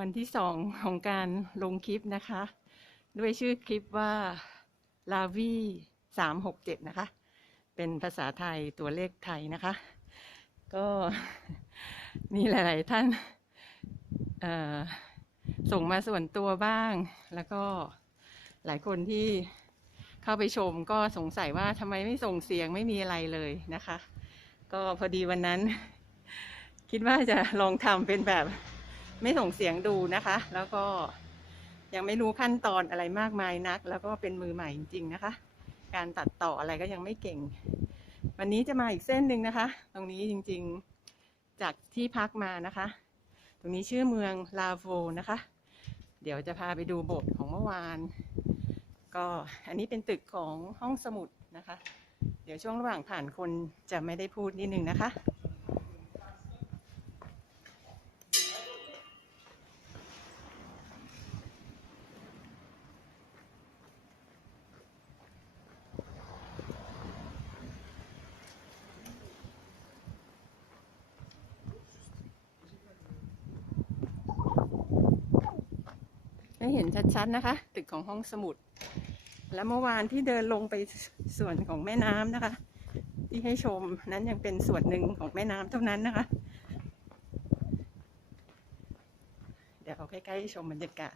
วันที่สองของการลงคลิปนะคะ ด้วยชื่อคลิปว่าลาวีสามหกเจ็ดนะคะ เป็นภาษาไทยตัวเลขไทยนะคะ ก็มีหลาย ๆ ท่านส่งมาส่วนตัวบ้าง แล้วก็หลายคนที่เข้าไปชมก็สงสัยว่าทำไมไม่ส่งเสียงไม่มีอะไรเลยนะคะ ก็พอดีวันนั้น คิดว่าจะลองทำเป็นแบบ ไม่ส่งเสียงดูนะคะ แล้วก็ยังไม่รู้ขั้นตอนอะไรมากมายนัก แล้วก็เป็นมือใหม่จริงๆนะคะ การตัดต่ออะไรก็ยังไม่เก่ง วันนี้จะมาอีกเส้นหนึ่งนะคะ ตรงนี้จริงๆจากที่พักมานะคะ ตรงนี้ชื่อเมืองลาโวนะคะ เดี๋ยวจะพาไปดูโบสถ์ของเมื่อวาน ก็อันนี้เป็นตึกของห้องสมุดนะคะ เดี๋ยวช่วงระหว่างผ่านคนจะไม่ได้พูดนิดนึงนะคะ ให้เห็นชัดๆนะคะ ตึกของห้องสมุด และเมื่อวานที่เดินลงไปส่วนของแม่น้ำนะคะ ที่ให้ชมนั้นยังเป็นส่วนหนึ่งของแม่น้ำเท่านั้นนะคะ เดี๋ยวเอาใกล้ๆให้ชมบรรยากาศ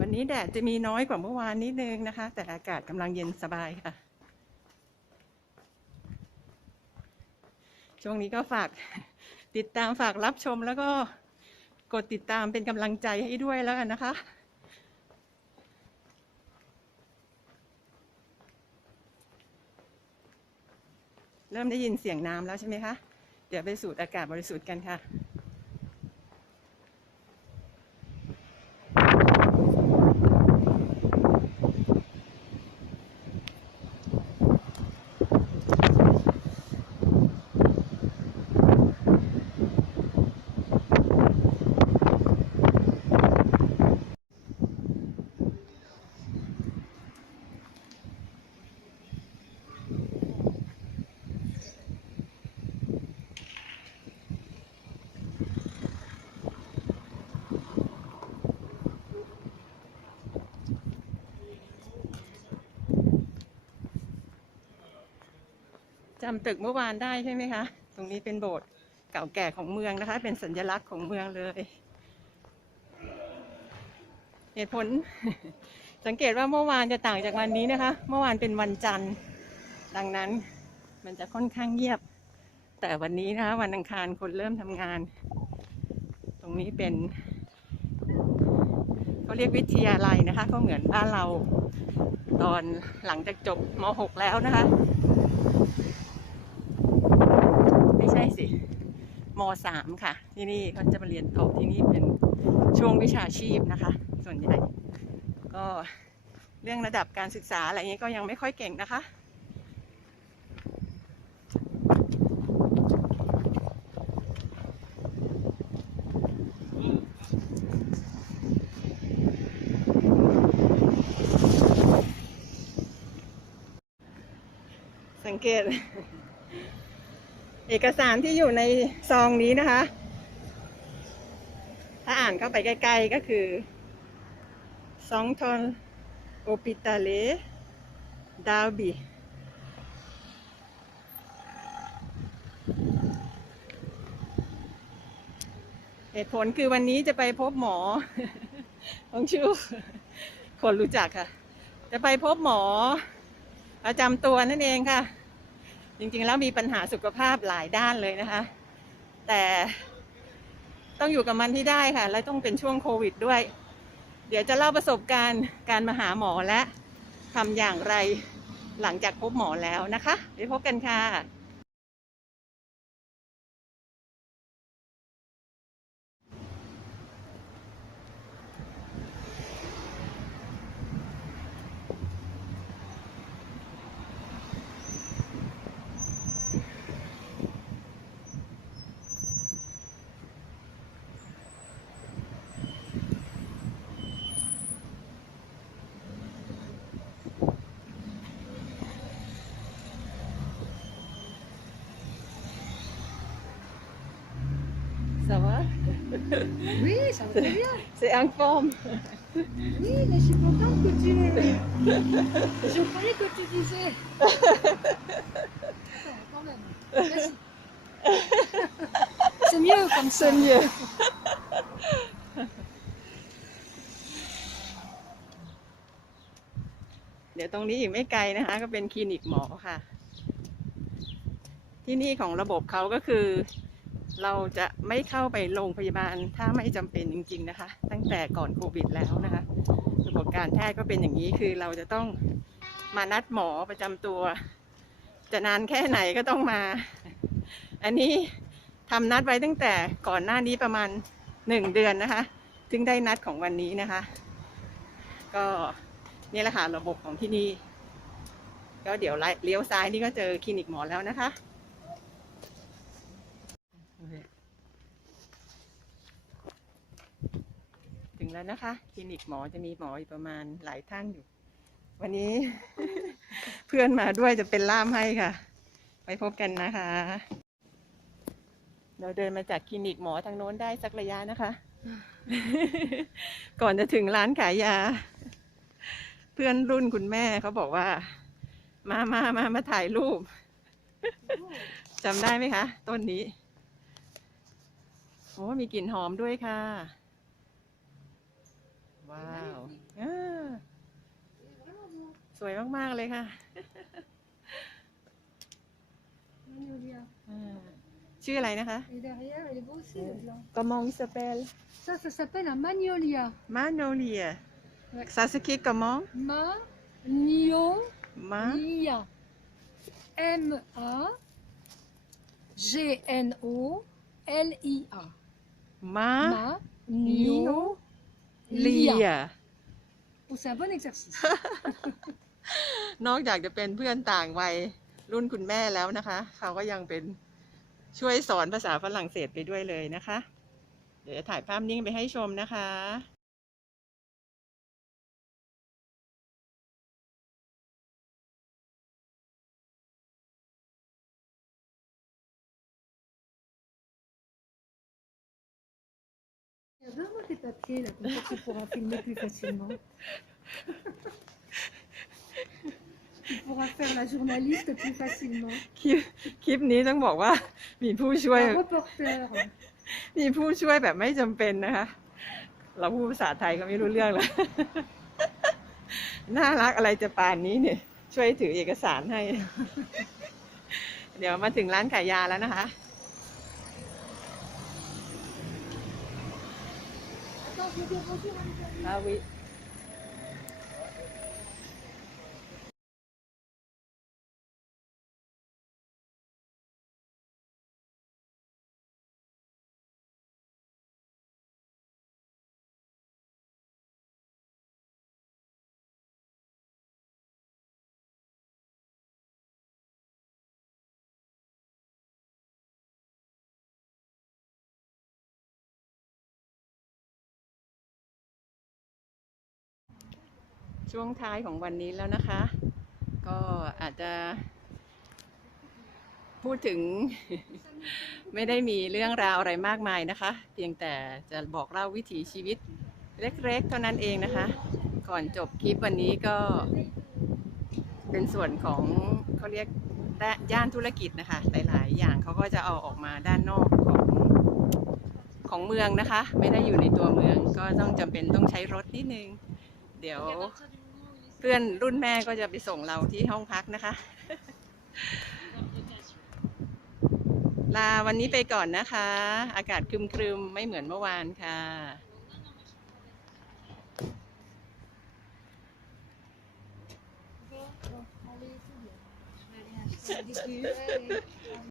วันนี้แดดจะมีน้อยกว่าเมื่อวานนิดนึงนะคะ แต่อากาศกำลังเย็นสบายค่ะ ช่วงนี้ก็ฝากติดตามฝากรับชมแล้วก็กดติดตามเป็นกำลังใจให้ด้วยแล้วกันนะคะ เริ่มได้ยินเสียงน้ำแล้วใช่ไหมคะ เดี๋ยวไปสูดอากาศบริสุทธิ์กันค่ะ จำตึกเมื่อวานได้ใช่ไหมคะ ตรงนี้เป็นโบสถ์เก่าแก่ของเมืองนะคะ เป็นสัญลักษณ์ของเมืองเลย เหตุผล สังเกตว่าเมื่อวานจะต่างจากวันนี้นะคะ เมื่อวานเป็นวันจันทร์ ดังนั้นมันจะค่อนข้างเงียบ แต่วันนี้นะคะ วันอังคารคนเริ่มทำงาน ตรงนี้เป็นเขาเรียกวิทยาลัยนะคะ ก็เหมือนบ้านเราตอนหลังจากจบม .6 แล้วนะคะ ไม่ใช่สิมสามค่ะ ที่นี่เขาจะมาเรียนโตที่นี่เป็นช่วงวิชาชีพนะคะ ส่วนใหญ่ ก็เรื่องระดับการศึกษาอะไรเงี้ยก็ยังไม่ค่อยเก่งนะคะสังเกต เอกสารที่อยู่ในซองนี้นะคะ ถ้าอ่านเข้าไปใกล้ๆก็คือซองทอนโอปิตาเลดาวบีเหตุผลคือวันนี้จะไปพบหมอต้องชื่อคนรู้จักค่ะ จะไปพบหมอประจำตัวนั่นเองค่ะ จริงๆแล้วมีปัญหาสุขภาพหลายด้านเลยนะคะ แต่ต้องอยู่กับมันที่ได้ค่ะ และต้องเป็นช่วงโควิดด้วย เดี๋ยวจะเล่าประสบการณ์การมาหาหมอและทำอย่างไรหลังจากพบหมอแล้วนะคะไปพบกันค่ะ ค Oui, ça va très bien. C'est en forme. Oui, mais je suis contente que tu Je croyais que tu disais. Attends, quand même. Vas-y. C'est mieux comme ça. C'est mieux. เดี๋ยวตรงนี้อีกไม่ไกลนะคะ ก็เป็นคลินิกหมอค่ะ ที่นี่ของระบบเขาก็คือ เราจะไม่เข้าไปโรงพยาบาลถ้าไม่จำเป็นจริง ๆนะคะ ตั้งแต่ก่อนโควิดแล้วนะคะระบบการแพทย์ก็เป็นอย่างนี้คือเราจะต้องมานัดหมอประจำตัว จะนานแค่ไหนก็ต้องมา อันนี้ทำนัดไว้ตั้งแต่ก่อนหน้านี้ประมาณหนึ่งเดือนนะคะถึงได้นัดของวันนี้นะคะ ก็นี่แหละค่ะระบบของที่นี่ ก็เดี๋ยวเลี้ยวซ้ายนี่ก็เจอคลินิกหมอแล้วนะคะ แล้วนะคะ คลินิกหมอจะมีหมออยู่ประมาณหลายท่านอยู่ วันนี้ เพื่อนมาด้วยจะเป็นล่ามให้ค่ะ ไปพบกันนะคะ เราเดินมาจากคลินิกหมอทางโน้นได้สักระยะนะคะ ก่อนจะถึงร้านขายยา เพื่อนรุ่นคุณแม่เขาบอกว่า มามามามาถ่ายรูปจำได้ไหมคะ ต้นนี้โอ้มีกลิ่นหอมด้วยค่ะ ว้าวอ่าสวยมาก ๆ เลยค่ะ Magnolia. อ่าชื่ออะไรนะคะ Et derrière, il est beau aussi, le blanc. Comment il s'appelle Ça, ça s'appelle un magnolia. Magnolia Ouais. Ça s'écrit comment Magnolia. Ma M-A-G-N-O-L-I-A. Magnolia Magnolia. Oh, c'est un bon exercice. นอกจากจะเป็นเพื่อนต่างวัยรุ่นคุณแม่แล้วนะคะ เขาก็ยังเป็นช่วยสอนภาษาฝรั่งเศสไปด้วยเลยนะคะ เดี๋ยวจะถ่ายภาพนิ่งไปให้ชมนะคะ Il y a vraiment tes papiers là, comme ça tu pourras filmer plus facilement. tu pourras faire la journaliste plus facilement. คลิปคลิปนี้ต้องบอกว่า มีผู้ช่วย Un reporter. มีผู้ช่วยแบบไม่จำเป็นนะคะ เราพูดภาษาไทยก็ไม่รู้เรื่องแล้ว น่ารักอะไรจะป่านนี้เนี่ย ช่วยถือเอกสารให้ เดี๋ยวมาถึงร้านขายยาแล้วนะคะ Attends, je ช่วงท้ายของวันนี้แล้วนะคะ ก็อาจจะ พูดถึง ไม่ได้มีเรื่องราวอะไรมากมายนะคะ เพียงแต่จะบอกเล่าวิถีชีวิตเล็กๆ เท่านั้นเองนะคะ ก่อนจบคลิปวันนี้ก็ เป็นส่วนของเขาเรียกย่านธุรกิจนะคะ หลายๆ อย่างเขาก็จะเอาออกมาด้านนอกของของเมืองนะคะ ไม่ได้อยู่ในตัวเมืองก็ต้องจำเป็นต้องใช้รถนิดนึง เดี๋ยว เพื่อนรุ่นแม่ก็จะไปส่งเราที่ห้องพักนะคะ ลาวันนี้ไปก่อนนะคะ อากาศครึมๆ ไม่เหมือนเมื่อวานค่ะ